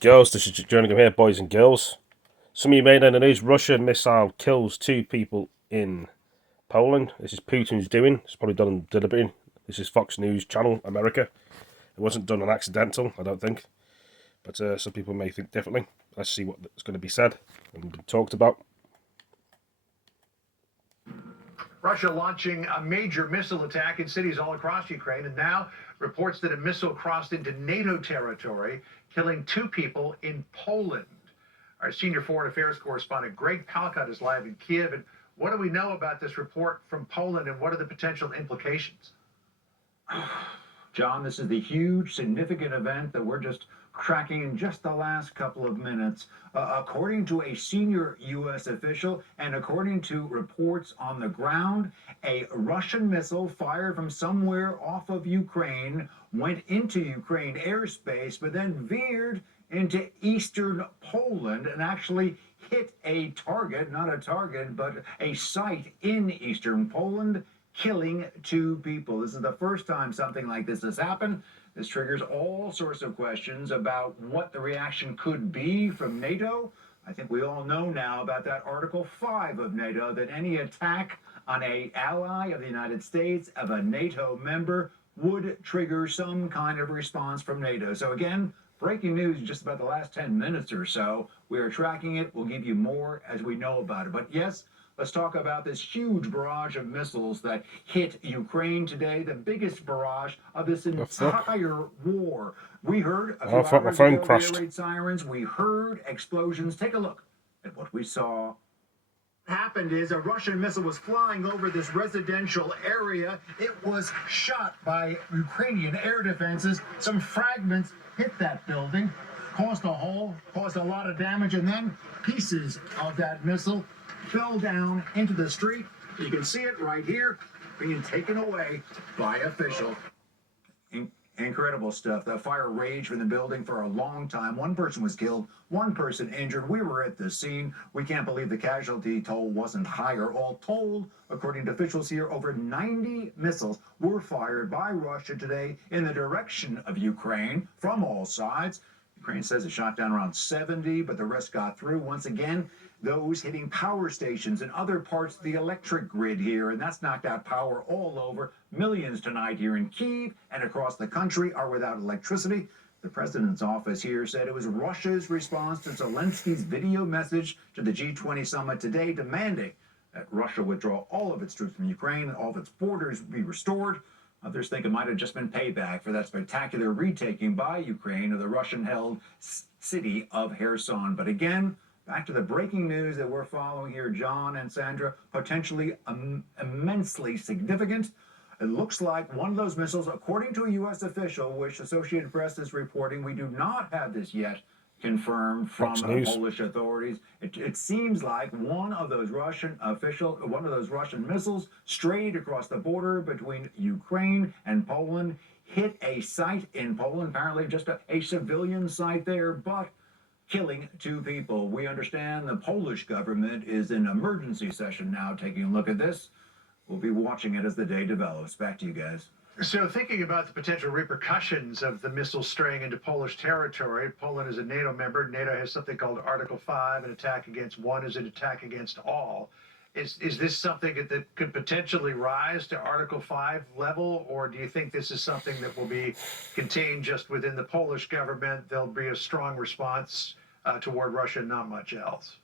Girls, this is Jernigan here, boys and girls. Some of you may know the news. Russian missile kills 2 people in Poland. This is Putin's doing. It's probably done deliberately. This is Fox News Channel, America. It wasn't done on accidental, I don't think. But some people may think differently. Let's see what's going to be said and talked about. Russia launching a major missile attack in cities all across Ukraine, and now reports that a missile crossed into NATO territory, killing 2 people in Poland. Our senior foreign affairs correspondent Greg Palkot is live in Kiev. And what do we know about this report from Poland, and what are the potential implications? John, this is the huge, significant event that we're just tracking in just the last couple of minutes. According to a senior U.S. official and according to reports on the ground, a Russian missile fired from somewhere off of Ukraine went into Ukraine airspace, but then veered into eastern Poland and actually hit a target, not a target, but a site in eastern Poland, killing 2 people. This is the first time something like this has happened. This triggers all sorts of questions about what the reaction could be from NATO. I think we all know now about that Article 5 of NATO, that any attack on an ally of the United States, of a NATO member, would trigger some kind of response from NATO. So again, breaking news just about the last 10 minutes or so. We are tracking it. We'll give you more as we know about it. But yes, let's talk about this huge barrage of missiles that hit Ukraine today, the biggest barrage of this entire war. We heard a few hours ago the air raid sirens. We heard explosions. Take a look at what we saw. Happened is a Russian missile was flying over this residential area. It was shot by Ukrainian air defenses. Some fragments hit that building, caused a hole, caused a lot of damage, and then pieces of that missile fell down into the street. You can see it right here being taken away by officials. Incredible stuff. The fire raged in the building for a long time. 1 person was killed, 1 person injured. We were at the scene. We can't believe the casualty toll wasn't higher. All told, according to officials here, over 90 missiles were fired by Russia today in the direction of Ukraine from all sides. Ukraine says it shot down around 70, but the rest got through. Once again, those hitting power stations and other parts of the electric grid here, and that's knocked out power all over. Millions tonight here in Kyiv and across the country are without electricity. The president's office here said it was Russia's response to Zelensky's video message to the G20 summit today, demanding that Russia withdraw all of its troops from Ukraine and all of its borders be restored. Others think it might have just been payback for that spectacular retaking by Ukraine of the Russian-held city of Kherson. But again, back to the breaking news that we're following here, John and Sandra, potentially immensely significant. It looks like one of those missiles, according to a U.S. official, which Associated Press is reporting, we do not have this yet confirmed from Polish authorities. It seems like one of those Russian missiles strayed across the border between Ukraine and Poland, hit a site in Poland, apparently just a civilian site there, but killing 2 people. We understand the Polish government is in emergency session now taking a look at this. We'll be watching it as the day develops. Back to you guys. So thinking about the potential repercussions of the missile straying into Polish territory, Poland is a NATO member. NATO has something called Article 5. An attack against one is an attack against all. Is this something that could potentially rise to Article 5 level, or do you think this is something that will be contained just within the Polish government? There'll be a strong response toward Russia, not much else.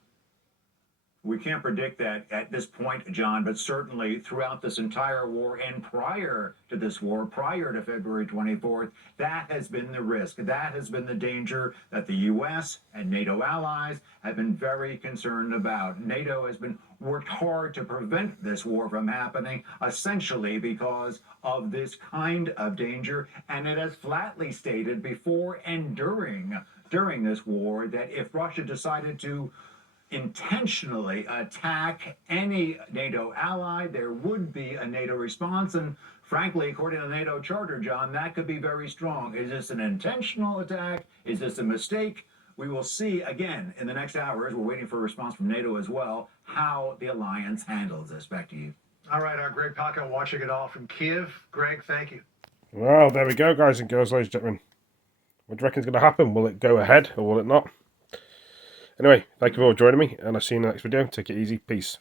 We can't predict that at this point, John, but certainly throughout this entire war and prior to this war, prior to February 24th, that has been the risk. That has been the danger that the U.S. and NATO allies have been very concerned about. NATO has been worked hard to prevent this war from happening, essentially because of this kind of danger, and it has flatly stated before and during this war that if Russia decided to intentionally attack any NATO ally, there would be a NATO response. And frankly, according to the NATO charter, John, that could be very strong. Is this an intentional attack? Is this a mistake? We will see again in the next hours. We're waiting for a response from NATO as well, how the alliance handles this. Back to you. All right, our Greg Palkot watching it all from Kiev. Greg, thank you. Well, there we go, guys and girls, ladies and gentlemen. What do you reckon is going to happen? Will it go ahead or will it not? Anyway, thank you for joining me, and I'll see you in the next video. Take it easy. Peace.